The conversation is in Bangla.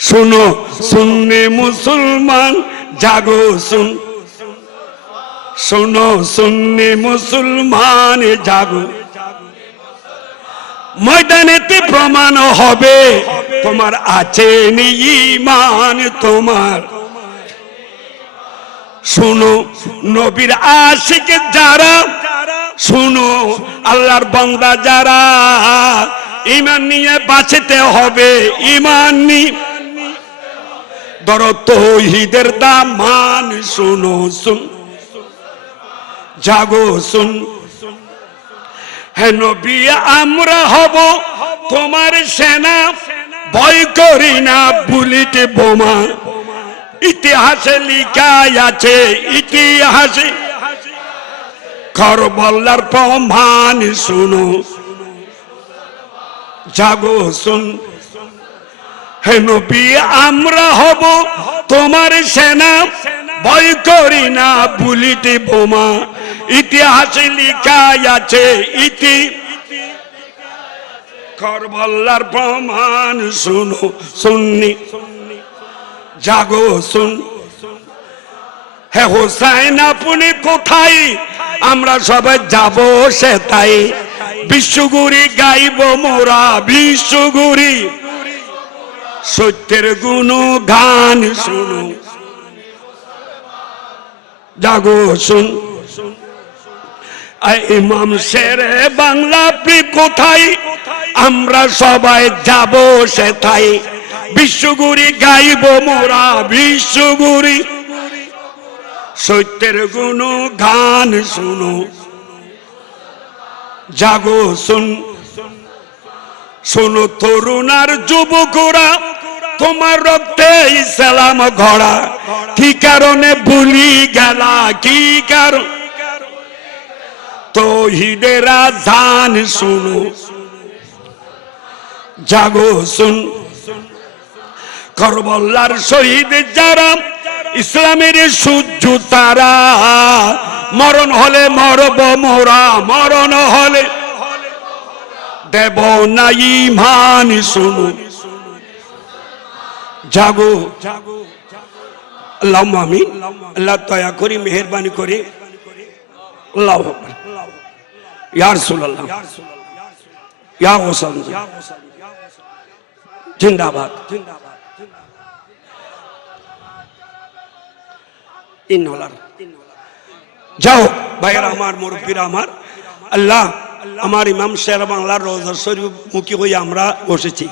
শুনো সুন্নি মুসলমান, জাগো, শুন। শোনো সুন্নি মুসলমান, জাগো। ময়দানেতে প্রমাণ হবে, তোমার আছে ইমান তোমার। শুনো, নবীর আশিক যারা, শুনো, আল্লাহর বান্দা যারা ইমান নিয়ে বাঁচতে হবে ইমান নিয়ে ধর তৌহিদের দাম, মান শুনো, শুন। জাগো, শুন। নবী, আমরা হব তোমার সেনা। ভয় করি না বুলেট বোমা। ইতিহাসে লিখাই আছে, ইতিহাসে। করবল্লার প্রমাণ শুনো। জাগো, শুন। হে নবী, আমরা হব তোমার সেনা। ভয় করি না বুলিটি বোমা ইতিহাসে লিখাই আছে, ইতি। করবল্লার প্রমাণ শুনো শুননি জাগো শুন হে হোসাইন, আপনি কোথায়? আমরা সবাই যাব সে তাই বিশ্বগুরি গাইব মোরা, বিশ্বগুরি। সত্যের গুণ গান শুনো। জাগো, শুন। ইমাম শেরে বাংলা কোথায়? আমরা সবাই যাব সেথাই বিশ্বগুরি গাইব মোরা, বিশ্বগুরি। সত্যের গুণ গান শুনো। জাগো, শুন। শোনো তরুণার যুবকরা। তোমার রক্তে ইসলাম ঘোড়া। কি কারণে ভুলি গেলা? কি কারণ? তহিদেরা জান শুনো। জাগো, শুন। করবল্লার শহীদ যারা, ইসলামের সূর্য তারা। মরণ হলে মরব মোরা, মরণ হলে দেব না ইমান, শুনো। জাগো। আল্লাহ আমি আল্লাহ দয়া করি, মেহরবানি করে। জিন্দাবাদ। যাও, ভাইয়ের আমার, মুরব্বীরা আমার। আল্লাহ, আমার ইমাম শের বাংলার রোজা শরীফ মুখী হয়ে আমরা বসেছি।